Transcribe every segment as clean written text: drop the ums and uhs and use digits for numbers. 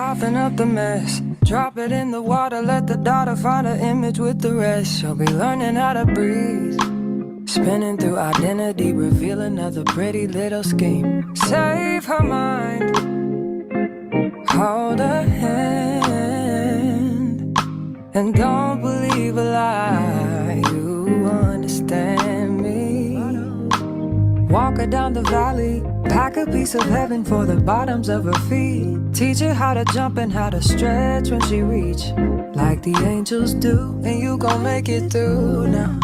Soften up the mess, drop it in the water, let the daughter find her image with the rest. She'll be learning how to breathe, spinning through identity, reveal another pretty little scheme. Save her mind, hold her hand, and don't believe a lie. You understand me. Walk her down the valley, pack a piece of heaven for the bottoms of her feet. Teach her how to jump and how to stretch when she reach, like the angels do, and you gon' make it through now.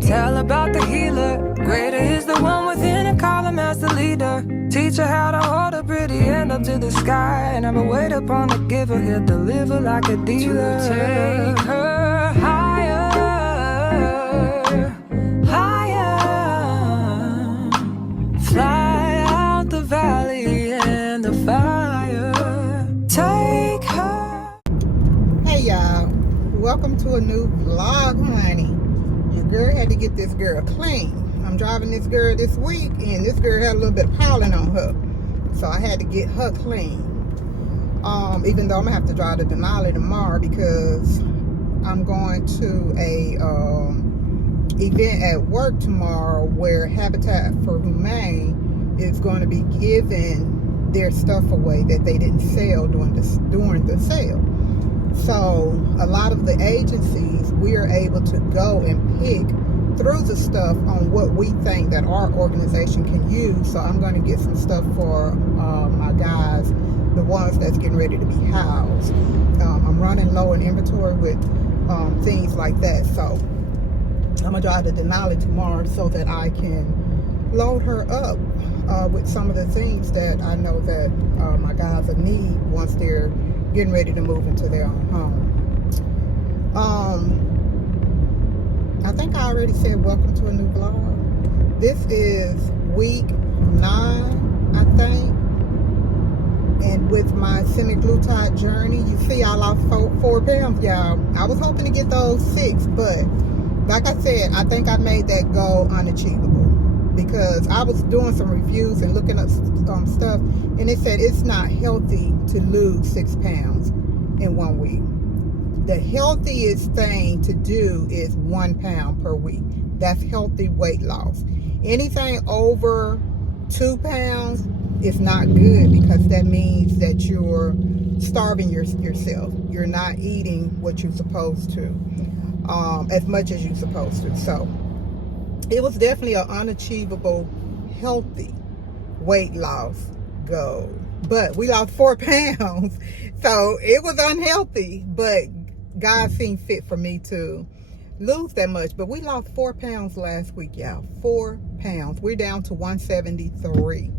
Tell about the healer, greater is the one within, and call him as the leader. Teach her how to hold a pretty hand up to the sky, and never wait upon the giver, he'll deliver like a dealer. To take her higher, higher, fly out the valley and the fire. Take her. Hey y'all, welcome to a new vlog, honey. Your girl had to get this girl clean. I'm driving this girl this week, and this girl had a little bit of pollen on her, so I had to get her clean. Even though I'm gonna have to drive to Denali tomorrow because I'm going to a event at work tomorrow where Habitat for Humane is going to be giving their stuff away that they didn't sell during the sale. So a lot of the agencies, we are able to go and pick through the stuff on what we think that our organization can use. So I'm going to get some stuff for my guys, the ones that's getting ready to be housed. I'm running low in inventory with things like that. So I'm going to drive to Denali tomorrow so that I can load her up with some of the things that I know that my guys will need once they're getting ready to move into their own home. I think I already said welcome to a new vlog. This is week 9, I think. And with my Semaglutide journey, you see I lost 4 pounds, y'all. I was hoping to get those 6, but like I said, I think I made that goal unachievable because I was doing some reviews and looking up stuff, and it said it's not healthy to lose 6 pounds in 1 week. The healthiest thing to do is 1 pound per week. That's healthy weight loss. Anything over 2 pounds is not good because that means that you're starving yourself. You're not eating what you're supposed to, as much as you're supposed to. So it was definitely an unachievable, healthy weight loss goal. But we lost 4 pounds. So it was unhealthy, but God seemed fit for me to lose that much. But we lost 4 pounds last week, y'all. 4 pounds. We're down to 173.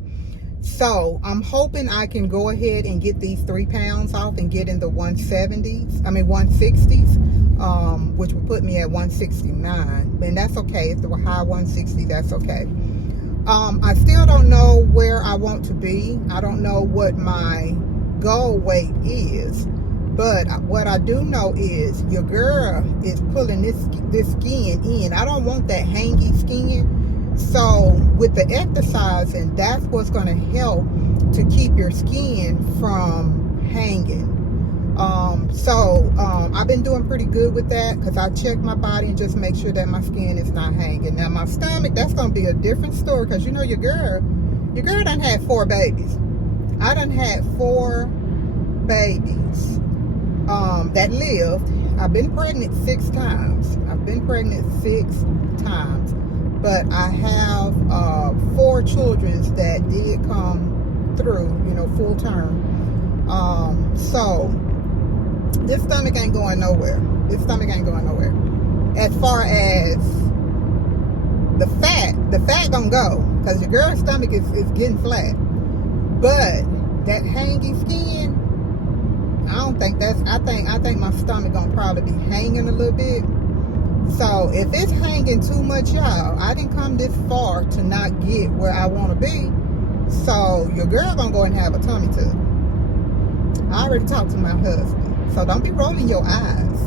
So I'm hoping I can go ahead and get these 3 pounds off and get in the 160s, which will put me at 169. And that's okay. If the high 160, that's okay. I still don't know where I want to be. I don't know what my goal weight is. But what I do know is your girl is pulling this skin in. I don't want that hangy skin. So with the exercising, that's what's going to help to keep your skin from hanging. I've been doing pretty good with that because I check my body and just make sure that my skin is not hanging. Now my stomach, that's going to be a different story because you know your girl done had 4 babies. I done had 4 babies that lived. I've been pregnant 6 times. But I have 4 children that did come through, full term. So this stomach ain't going nowhere. As far as the fat gonna go because your girl's stomach is getting flat. But that hangy skin, I think my stomach gonna probably be hanging a little bit. So if it's hanging too much, y'all, I didn't come this far to not get where I want to be. So your girl gonna go and have a tummy tuck. I already talked to my husband. So don't be rolling your eyes.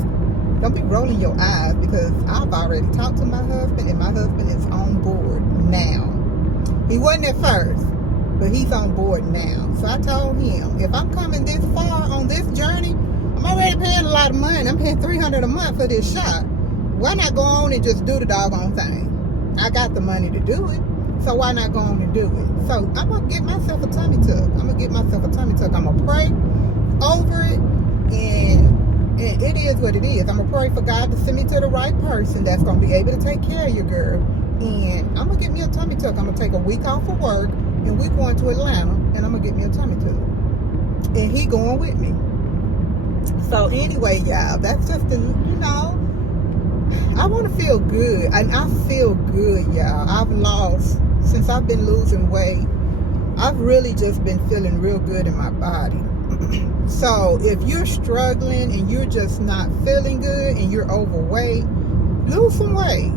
Because I've already talked to my husband and my husband is on board now. He wasn't at first. but he's on board now. So I told him, if I'm coming this far on this journey, I'm already paying a lot of money. I'm paying $300 a month for this shot. Why not go on and just do the doggone thing? I got the money to do it, so why not go on and do it? So I'm gonna get myself a tummy tuck. I'm gonna pray over it, and it is what it is. I'm gonna pray for God to send me to the right person that's gonna be able to take care of your girl. And I'm gonna get me a tummy tuck. I'm gonna take a week off of work, and we're going to Atlanta, and I'm gonna get me a tummy tuck. And he going with me. So anyway, y'all, that's just I want to feel good, and I feel good, y'all. Since I've been losing weight, I've really just been feeling real good in my body. So if you're struggling and you're just not feeling good and you're overweight, lose some weight.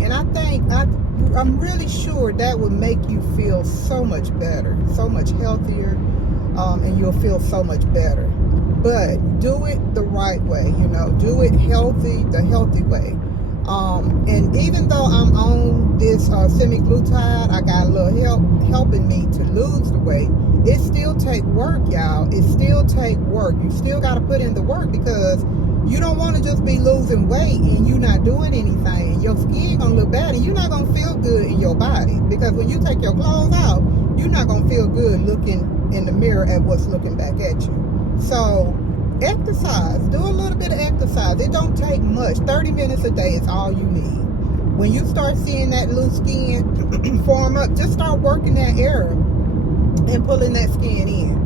And I think I'm really sure that would make you feel so much better, so much healthier, and you'll feel so much better. But do it the right way, do it healthy, the healthy way. And even though I'm on this Semaglutide, I got a little help helping me to lose the weight. It still take work, y'all. It still take work. You still got to put in the work, because you don't want to just be losing weight and you not doing anything. And your skin gonna look bad, and you're not gonna feel good in your body, because when you take your clothes out, you're not gonna feel good looking in the mirror at what's looking back at you. So exercise, do a little bit of exercise. It don't take much. 30 minutes a day is all you need. When you start seeing that loose skin form up, just start working that area and pulling that skin in.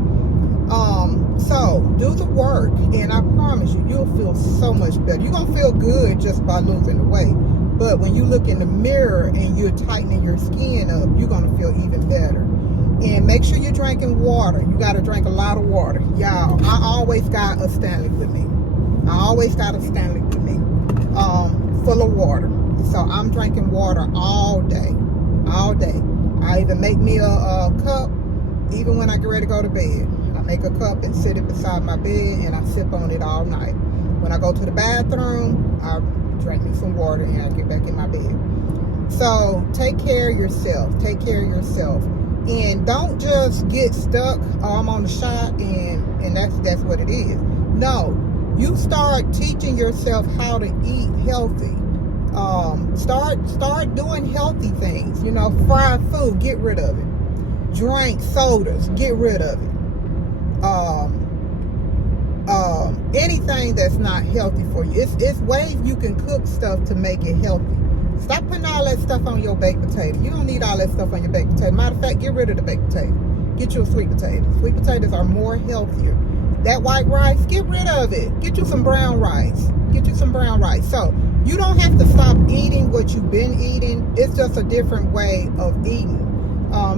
So do the work, and I promise you, you'll feel so much better. You're gonna feel good just by losing the weight, but when you look in the mirror and you're tightening your skin up, you're gonna feel even better. And make sure you're drinking water. You got to drink a lot of water. Y'all, I always got a Stanley with me. Full of water. So I'm drinking water all day. I even make me a cup, even when I get ready to go to bed. I make a cup and sit it beside my bed, and I sip on it all night. When I go to the bathroom, I drink me some water, and I get back in my bed. So take care of yourself. And don't just get stuck, I'm on the shot, and that's what it is. No, you start teaching yourself how to eat healthy. Start doing healthy things. Fried food, get rid of it. Drink sodas, get rid of it. Anything that's not healthy for you. It's ways you can cook stuff to make it healthy. Stop putting all that stuff on your baked potato. You don't need all that stuff on your baked potato. Matter of fact, get rid of the baked potato. Get you a sweet potato. Sweet potatoes are more healthier. That white rice, get rid of it. Get you some brown rice. So you don't have to stop eating what you've been eating. It's just a different way of eating.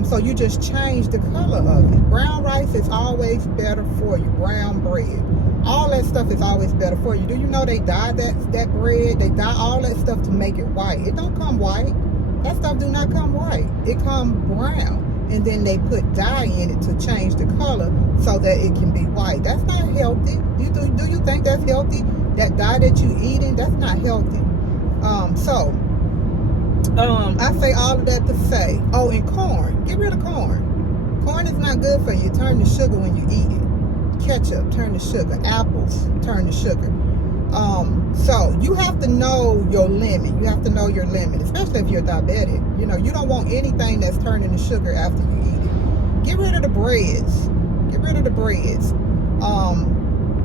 So you just change the color of it. Brown rice is always better for you. Brown bread. All that stuff is always better for you. Do you know they dye that bread? They dye all that stuff to make it white. It don't come white. That stuff do not come white. It come brown. And then they put dye in it to change the color so that it can be white. That's not healthy. Do you think that's healthy? That dye that you eating, that's not healthy. I say all of that to say, and corn. Get rid of corn. Corn is not good for you. It turns to sugar when you eat it. Ketchup, turn to sugar. Apples, turn to sugar. So you have to know your limit. Especially if you're diabetic. You don't want anything that's turning to sugar after you eat it. Get rid of the breads.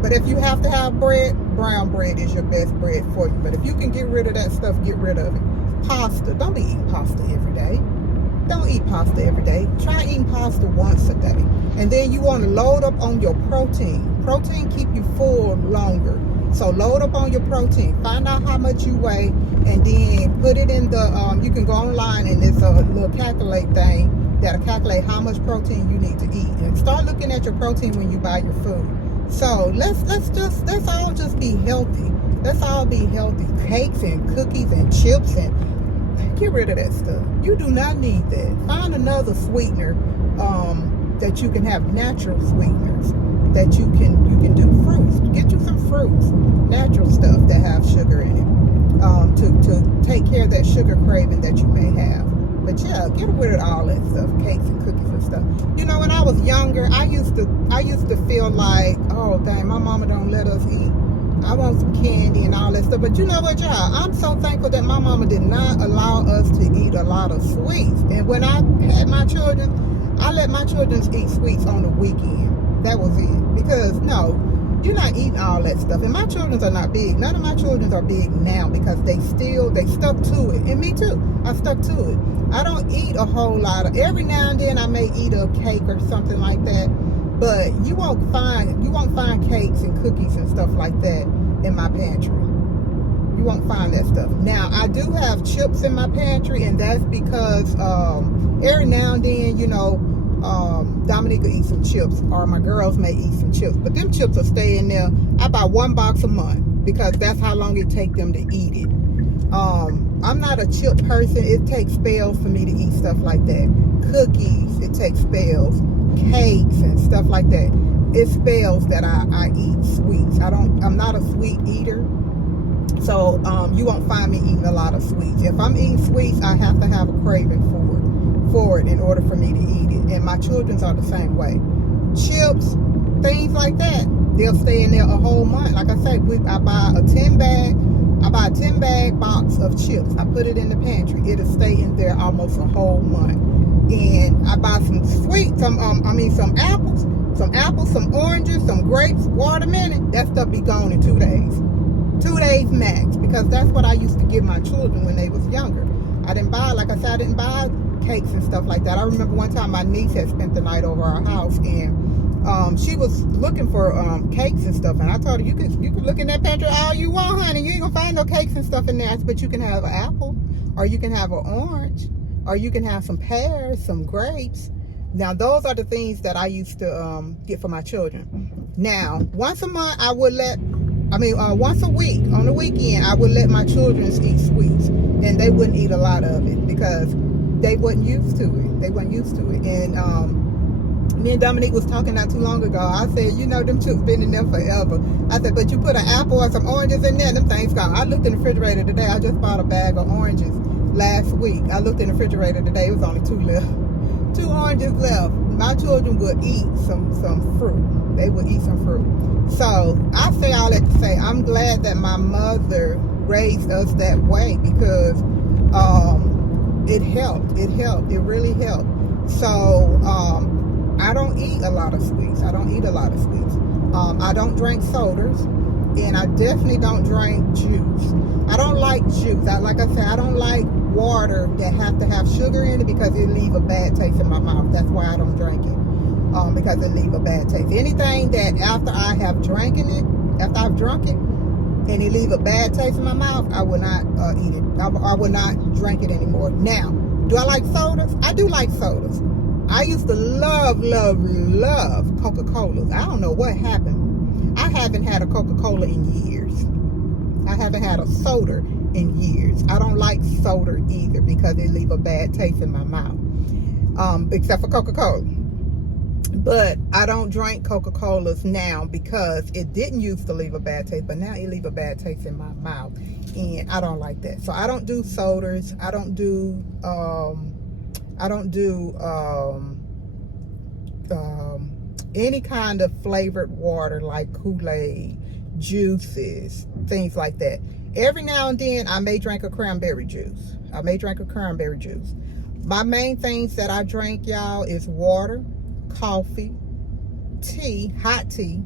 But if you have to have bread, brown bread is your best bread for you. But if you can get rid of that stuff, get rid of it. Pasta. Don't be eating pasta every day. Don't eat pasta every day. Try eating pasta once a day. And then you want to load up on your protein. Protein keep you full longer. So load up on your protein. Find out how much you weigh, and then put it in the, you can go online, and it's a little calculate thing that'll calculate how much protein you need to eat. And start looking at your protein when you buy your food. So let's all just be healthy. Let's all be healthy. Cakes and cookies and chips, and get rid of that stuff. You do not need that. Find another sweetener that you can have, natural sweeteners that you can do. Fruits. Get you some fruits, natural stuff that have sugar in it, to take care of that sugar craving that you may have. But yeah, get rid of all that stuff, cakes and cookies and stuff. You know, when I was younger, I used to feel like, oh dang, my mama don't let us eat. I want some candy and all that stuff. But you know what, y'all? I'm so thankful that my mama did not allow us to eat a lot of sweets. And when I had my children, I let my children eat sweets on the weekend. That was it. Because no, you're not eating all that stuff. And my children are not big. None of my children are big now because they stuck to it. And me too. I stuck to it. I don't eat a whole lot of, every now and then I may eat a cake or something like that. But you won't find cakes and cookies and stuff like that in my pantry. You won't find that stuff. Now, I do have chips in my pantry, and that's because every now and then, you know, Dominique will eat some chips, or my girls may eat some chips. But them chips will stay in there. I buy 1 box a month because that's how long it takes them to eat it. I'm not a chip person. It takes spells for me to eat stuff like that. Cookies, it takes spells. Cakes and stuff like that. It spells that I eat sweets. I'm not a sweet eater. So you won't find me eating a lot of sweets. If I'm eating sweets, I have to have a craving for it in order for me to eat it. And my children's are the same way. Chips, things like that, they'll stay in there a whole month. Like I said, I buy a 10 bag box of chips. I put it in the pantry. It'll stay in there almost a whole month. And I buy some sweets, some apples, some oranges, some grapes, watermelon. That stuff be gone in 2 days. 2 days max, because that's what I used to give my children when they was younger. I didn't buy cakes and stuff like that. I remember one time my niece had spent the night over our house, and she was looking for cakes and stuff, and I told her, you can look in that pantry all you want, honey. You ain't gonna find no cakes and stuff in there. But you can have an apple, or you can have an orange, or you can have some pears, some grapes. Now, those are the things that I used to get for my children. Now, once a month, once a week, on the weekend, I would let my children eat sweets. And they wouldn't eat a lot of it because they wasn't used to it. And me and Dominique was talking not too long ago. I said, you know, them chips been in there forever. I said, but you put an apple or some oranges in there, them things gone. I looked in the refrigerator today. I just bought a bag of oranges last week. I looked in the refrigerator today. It was only 2 left. 2 oranges left. My children would eat some fruit. They would eat some fruit. So I say all that to say, I'm glad that my mother raised us that way, because it helped. It really helped. So I don't eat a lot of sweets. I don't drink sodas, and I definitely don't drink juice. I don't like juice. Like I said, I don't like water that have to have sugar in it, because it leave a bad taste in my mouth. That's why I don't drink it, because it leave a bad taste. Anything that after I've drunk it, and it leave a bad taste in my mouth, I will not eat it. I will not drink it anymore. Now, do I like sodas? I do like sodas. I used to love Coca-Colas. I don't know what happened. I haven't had a Coca-Cola in years. I haven't had a soda in years. I don't like soda either, because it leave a bad taste in my mouth, except for Coca-Cola. But I don't drink Coca-Colas now, because it didn't used to leave a bad taste, but now it leave a bad taste in my mouth, and I don't like that. So I don't do sodas. I don't do any kind of flavored water like Kool-Aid, juices, things like that. Every now and then I may drink a cranberry juice. My main things that I drink, y'all, is water, coffee, tea, hot tea,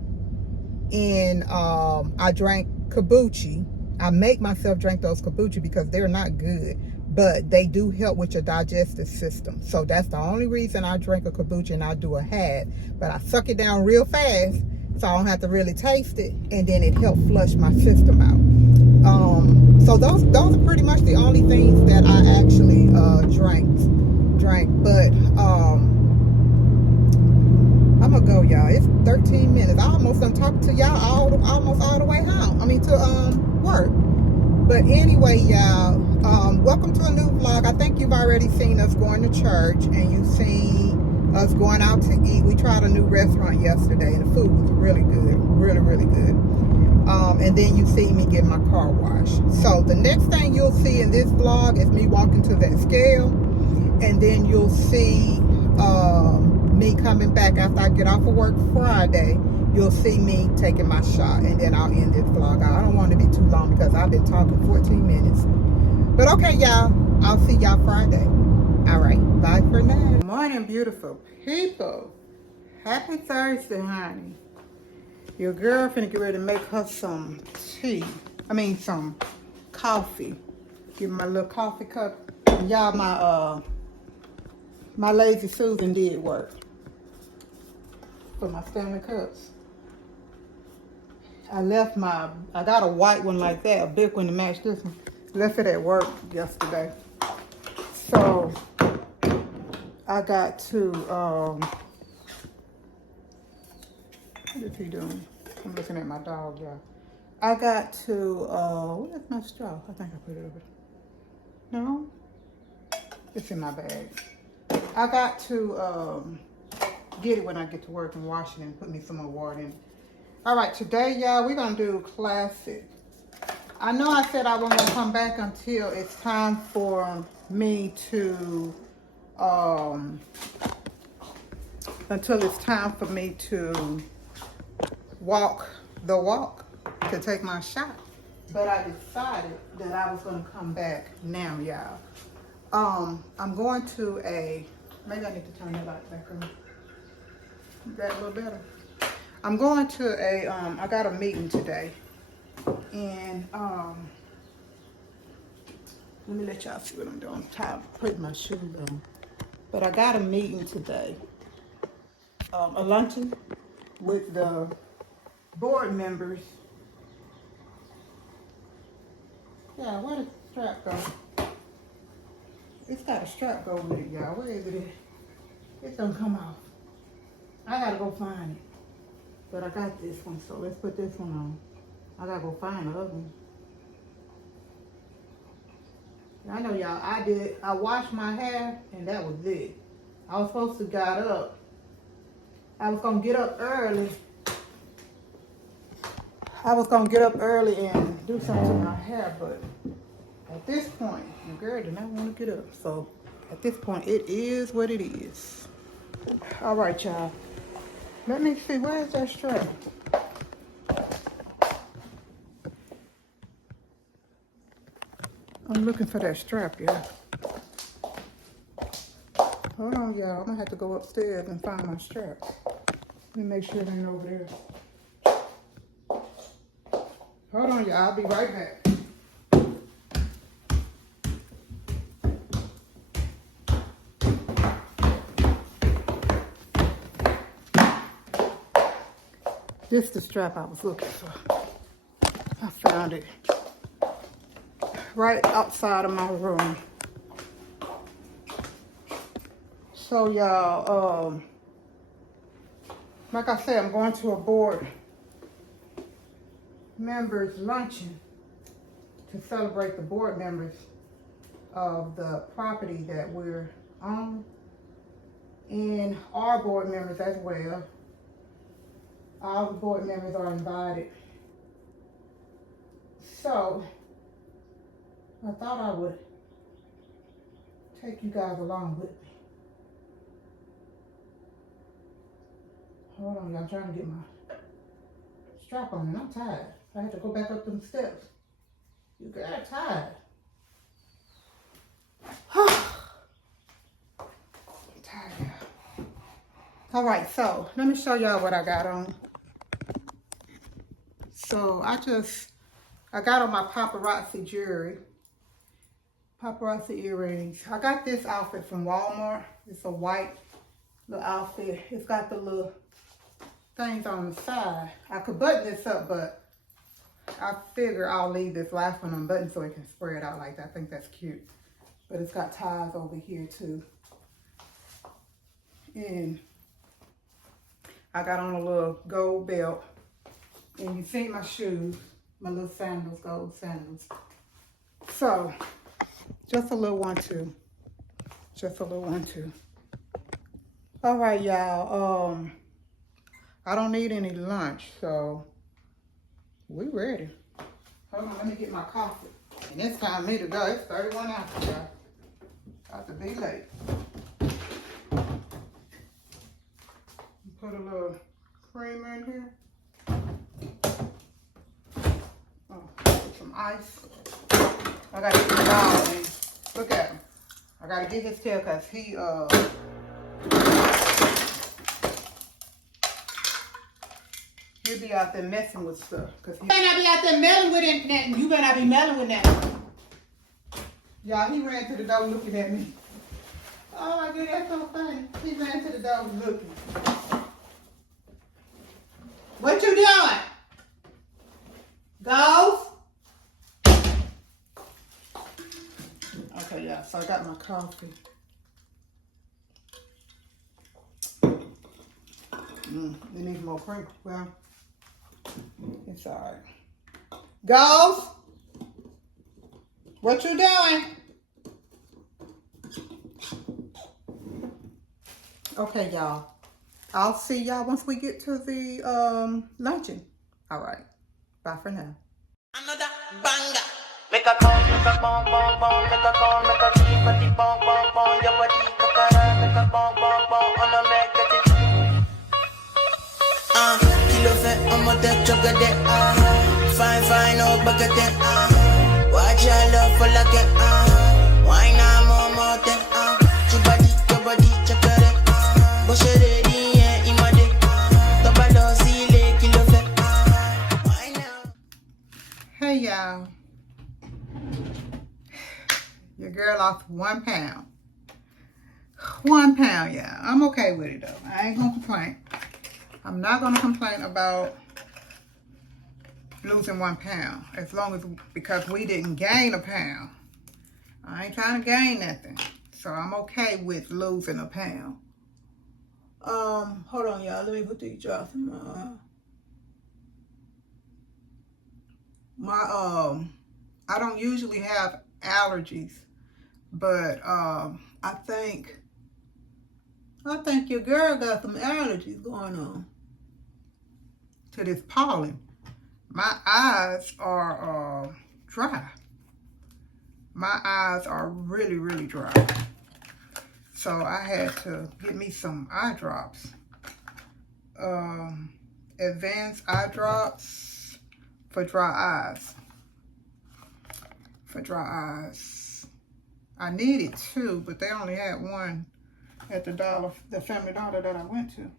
and I drank kombucha. I make myself drink those kombucha because they're not good, but they do help with your digestive system. So that's the only reason I drink a kombucha, and I do a half, but I suck it down real fast so I don't have to really taste it, and then it helps flush my system out. So those are pretty much the only things that I actually drank. But I'm gonna go, y'all. It's 13 minutes. I almost done talked to y'all almost all the way home. To work. But anyway, y'all, welcome to a new vlog. I think you've already seen us going to church, and you've seen us going out to eat. We tried a new restaurant yesterday, and the food was really good. Really good. And then you see me get my car washed. So the next thing you'll see in this vlog is me walking to that scale, And then you'll see me coming back after I get off of work Friday. You'll see me taking my shot, and then I'll end this vlog. I don't want it to be too long because I've been talking 14 minutes. But okay, y'all, I'll see y'all Friday. All right, bye for now. Good morning, beautiful people. Happy Thursday, honey. Your girl finna get ready to make her some some coffee. Give me my little coffee cup. Y'all, my Lazy Susan did work for my Stanley cups. I got a white one like that, a big one to match this one. Left it at work yesterday. So I got to, what is he doing? I'm looking at my dog, y'all. I got to, where's my straw? I think I put it over there. No? It's in my bag. I got to get it when I get to work and wash it and put me some more water in it. All right, today, y'all, we're going to do classic. I know I said I wasn't going to come back until it's time for me to, walk the walk to take my shot. But I decided that I was going to come back now, y'all. I'm going to maybe I need to turn the light back on. That a little better. I'm going to I got a meeting today. And let me let y'all see what I'm doing. I'm tired of putting my shoes on. But I got a meeting today. A luncheon with the board members. Yeah, where did the strap go? It's got a strap go with it, y'all. Where is it? It's gonna come off. I gotta go find it. But I got this one, so let's put this one on. I gotta go find the other one. I know y'all, I washed my hair and that was it. I was supposed to got up. I was gonna get up early. And do something to my hair, but at this point, the girl did not want to get up. So at this point, it is what it is. All right, y'all. Let me see, where is that strap? I'm looking for that strap, y'all. Hold on, y'all. I'm gonna have to go upstairs and find my strap. Let me make sure it ain't over there. Hold on, y'all. I'll be right back. This is the strap I was looking for. I found it right outside of my room. So y'all, like I said, I'm going to a board members luncheon to celebrate the board members of the property that we're on, and our board members as well. All the board members are invited. So I thought I would take you guys along with me. Hold on, y'all, I'm trying to get my strap on and I'm tired. I had to go back up them steps. You got tired. I'm tired, y'all. All right, so let me show y'all what I got on. So I got on my paparazzi jewelry, paparazzi earrings. I got this outfit from Walmart. It's a white little outfit. It's got the little things on the side. I could button this up, but I figure I'll leave this last one unbuttoned so it can spread out like that. I think that's cute. But it's got ties over here too. And I got on a little gold belt. And you see my shoes, my little sandals, gold sandals. So, just a little 1-2. Just a little 1-2. All right, y'all. I don't need any lunch, so we ready. Hold on, let me get my coffee. And it's time for me to go. It's 31 hours, y'all. About to be late. Put a little creamer in here. Oh, put some ice. I gotta get his dog in. Look at him. I gotta get his tail because he'll be out there messing with stuff. Cause he better not be out there meddling with it, and you better not be meddling with that. Y'all, he ran to the door looking at me. Oh my goodness, that's so funny. He ran to the door looking. What you doing? Ghost? Okay, yeah, so I got my coffee. They need more cream. Well, it's all right. Ghost? What you doing? Okay, y'all. I'll see y'all once we get to the luncheon. All right. Bye for now. Another banger. Make a call, make a bong, bong, bong, make a call, make a keep body, bong, bong, bong, your body, kakara, make a bong, bong, bong, on a make it. Kilo fait, on m'a tête, chocolate, fine, fine, oh, baguette, watch your love for like it, wine, more, your body, chocolate, bush it, yeah, imade, tobalo, sile, kilo fait, wine now. Hey, y'all. Your girl lost 1 pound. 1 pound, yeah. I'm okay with it, though. I ain't gonna complain. I'm not gonna complain about losing 1 pound. As long as, because we didn't gain a pound. I ain't trying to gain nothing. So I'm okay with losing a pound. Hold on, y'all. Let me put these drops in I don't usually have allergies, but I think your girl got some allergies going on to this pollen. My eyes are dry. My eyes are really, really dry. So I had to get me some eye drops. Advanced eye drops for dry eyes. For dry eyes. I needed 2, but they only had 1 at the Family Dollar that I went to.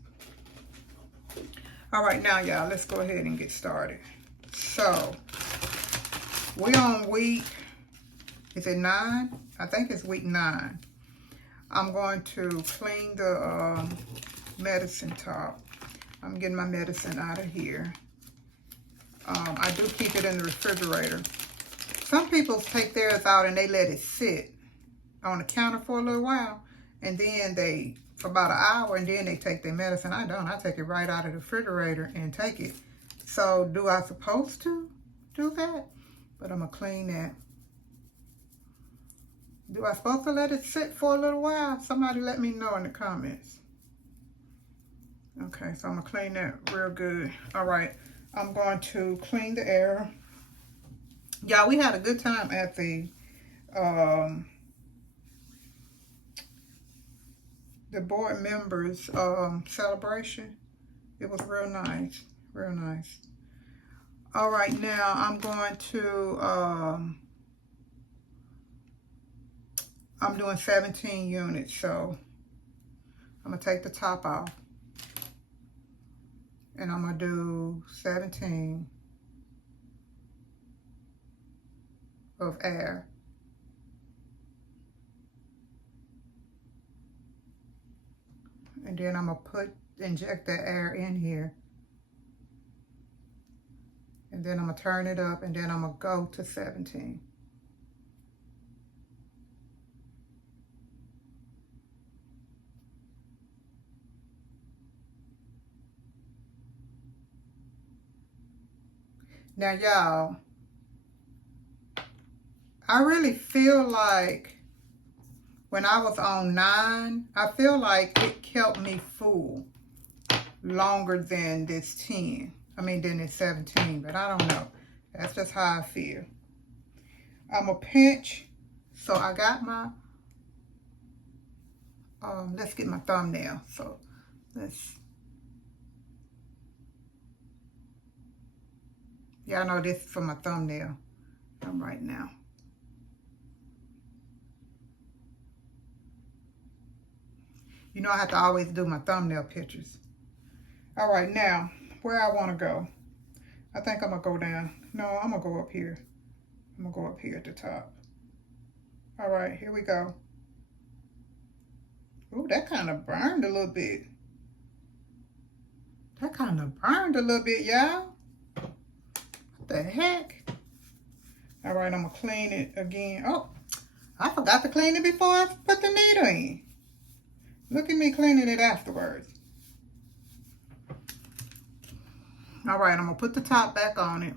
All right, now y'all, let's go ahead and get started. So, we on week, is it 9? I think it's week 9. I'm going to clean the medicine top. I'm getting my medicine out of here. I do keep it in the refrigerator. Some people take theirs out and they let it sit on the counter for a little while, and then for about an hour, and then they take their medicine. I don't. I take it right out of the refrigerator and take it. So do I supposed to do that? But I'm gonna clean that. Do I supposed to let it sit for a little while? Somebody let me know in the comments. Okay, so I'm gonna clean that real good. All right, I'm going to clean the air. Y'all, we had a good time at the board members celebration. It was real nice, real nice. All right, now I'm going to I'm doing 17 units, so I'm gonna take the top off and I'm gonna do 17 of air. And then I'm gonna inject that air in here. And then I'm gonna turn it up, and then I'm gonna go to 17. Now, y'all, I really feel like when I was on 9, I feel like it kept me full longer than this 10. I mean, than this 17, but I don't know. That's just how I feel. I'm gonna pinch. So I got my let's get my thumbnail. So y'all know this is for my thumbnail right now. You know I have to always do my thumbnail pictures. All right, now where I want to go. I think I'm gonna go down. No, I'm gonna go up here. I'm gonna go up here at the top. All right, here we go. Ooh, that kind of burned a little bit. That kind of burned a little bit, y'all. What the heck? All right, I'm gonna clean it again. Oh, I forgot to clean it before I put the needle in. Look at me cleaning it afterwards. All right, I'm gonna put the top back on it.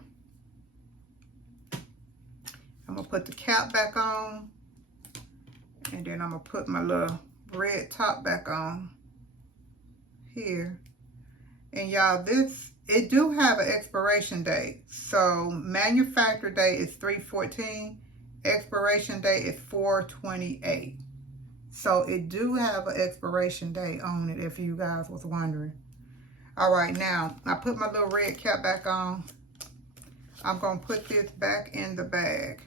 I'm gonna put the cap back on. And then I'm gonna put my little red top back on here. And y'all, it do have an expiration date. So manufacturer date is 3/14. Expiration date is 4/28. So it do have an expiration date on it, if you guys was wondering. All right, now I put my little red cap back on. I'm gonna put this back in the bag.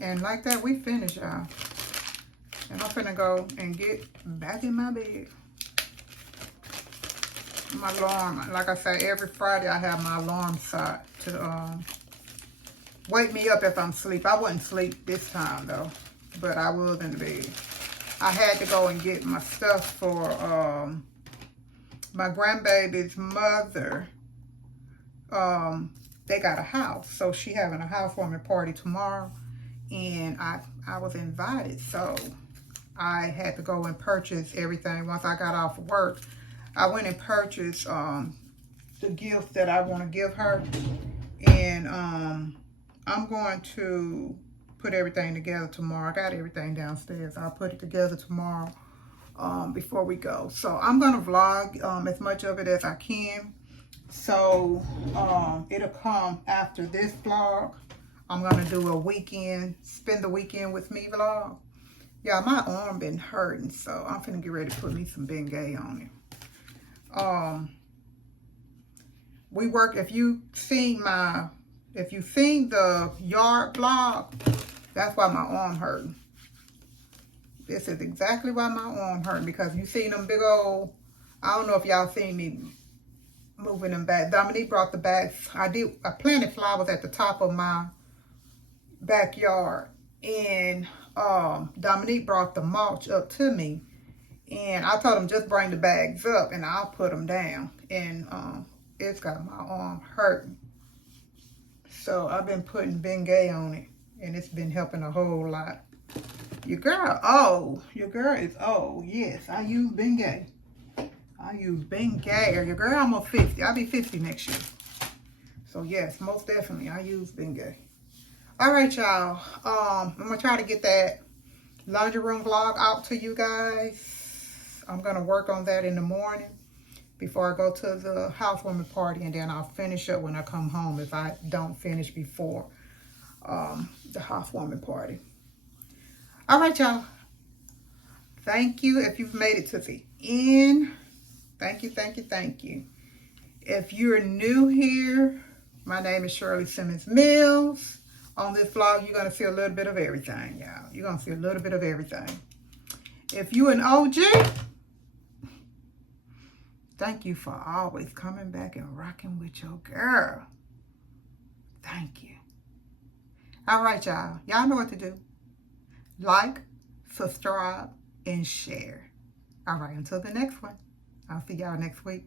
And like that, we finished, y'all. And I'm finna go and get back in my bed. My alarm, like I say, every Friday I have my alarm set to wake me up if I'm asleep. I wouldn't sleep this time though, but I was in the bed. I had to go and get my stuff for my grandbaby's mother. They got a house, so she having a housewarming party tomorrow, and I was invited, so I had to go and purchase everything. Once I got off of work, I went and purchased the gifts that I want to give her, and I'm going to put everything together tomorrow. I got everything downstairs. I'll put it together tomorrow before we go. So I'm going to vlog as much of it as I can. So it'll come after this vlog. I'm going to do a weekend, spend the weekend with me vlog. Yeah, my arm been hurting, so I'm finna get ready to put me some Bengay on it. We work, if you seen the yard vlog, that's why my arm hurting. This is exactly why my arm hurting, because you seen them big old, I don't know if y'all seen me moving them back. Dominique brought the bags. I planted flowers at the top of my backyard, and Dominique brought the mulch up to me, and I told him just bring the bags up and I'll put them down, and it's got my arm hurting. So I've been putting Bengay on it, and it's been helping a whole lot. Your girl is old. Yes, I use Bengay. Your girl almost 50. I'll be 50 next year. So yes, most definitely I use Bengay. All right, y'all. I'm gonna try to get that laundry room vlog out to you guys. I'm gonna work on that in the morning before I go to the housewarming party, and then I'll finish up when I come home if I don't finish before the housewarming party. All right, y'all. Thank you if you've made it to the end. Thank you, thank you, thank you. If you're new here, my name is Shirley Simmons-Mills. On this vlog, you're going to see a little bit of everything, y'all. You're going to see a little bit of everything. If you an OG, thank you for always coming back and rocking with your girl. Thank you. All right, y'all. Y'all know what to do. Like, subscribe, and share. All right, until the next one. I'll see y'all next week.